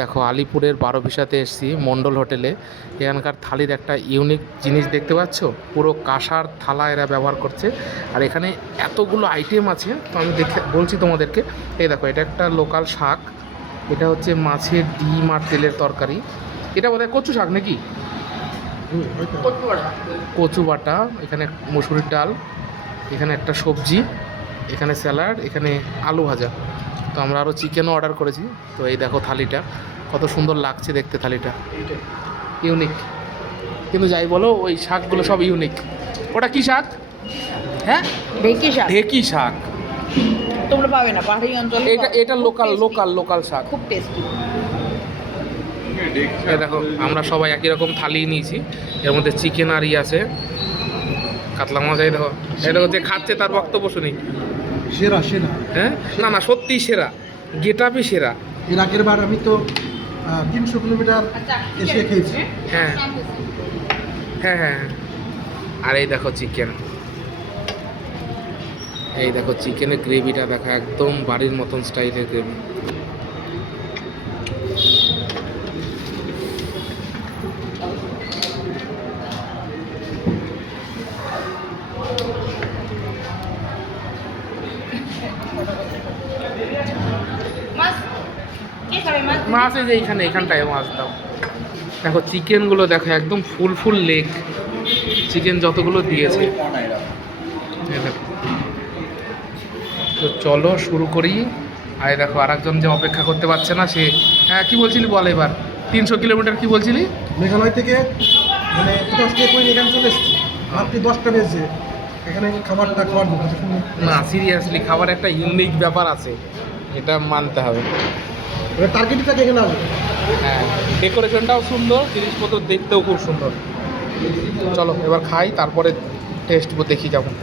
দেখো আলিপুরের বারোবিশাতে এসেছি মণ্ডল হোটেলে। এখানকার থালির একটা ইউনিক জিনিস দেখতে পাচ্ছ, পুরো কাঁসার থালা এরা ব্যবহার করছে। আর এখানে এতগুলো আইটেম আছে, তো আমি দেখে বলছি তোমাদেরকে। এই দেখো, এটা একটা লোকাল শাক, এটা হচ্ছে মাছের ডিম আর তেলের তরকারি। এটা বোধহয় কচু শাক নাকি? কচু বাটা, এখানে মসুরির ডাল, এখানে একটা সবজি, এখানে স্যালাড, এখানে আলু ভাজা। তো আমরা আরও চিকেনও অর্ডার করেছি। তো এই দেখো থালিটা কত সুন্দর লাগছে দেখতে, থালিটা ইউনিক। কিন্তু যাই বলো, ওই শাকগুলো সব ইউনিক। ওটা কি শাক? হ্যাঁ, ঢেঁকি শাক ঢেঁকি শাক। তোমরা পাবে না, পাহাড়ি অঞ্চলে এটা এটা লোকাল লোকাল লোকাল শাক। খুব টেস্টি। এই দেখো, আমরা সবাই একই রকম থালি নিয়েছি। এর মধ্যে চিকেন আর আছে কাতলা মাছ। এই দেখো, এই দেখো, যে খাচ্ছে তার বক্তব্য শুনি। সেরা সেরা। হ্যাঁ, না না, সত্যিই সেরা, গেটআপই সেরা। এর আগের বার আমি তো 300 কিলোমিটার এসে খেয়েছি। হ্যাঁ হ্যাঁ হ্যাঁ। আর এই দেখো চিকেন, এই দেখো চিকেনের গ্রেভিটা দেখো, একদম বাড়ির মতন স্টাইলের গ্রেভি। মাছ এই যে এইখানটায় মাছ দাও। দেখো চিকেনগুলো দেখো, একদম ফুল ফুল লেগ চিকেন যতগুলো দিয়েছে। এই দেখো। তো চলো শুরু করি। আর এই দেখো, আরেকজন যে অপেক্ষা করতে পারছে না সে। হ্যাঁ, কি বলছিলি বল এবার। 300 কিলোমিটার কি বলছিলি? মেঘালয় থেকে মানে কোথাও স্টে করে এখানে চলে এসেছি। রাত্রি 10টা বেজে এখানে খাবারটা খাওয়ার জন্য। না, সিরিয়াসলি খাবার একটা ইউনিক ব্যাপার আছে, এটা মানতে হবে। এবার টার্গেটই থাকে এখানে আসবে। হ্যাঁ, ডেকোরেশনটাও সুন্দর, জিনিসপত্র দেখতেও খুব সুন্দর। চলো এবার খাই, তারপরে টেস্ট দেখি কেমন।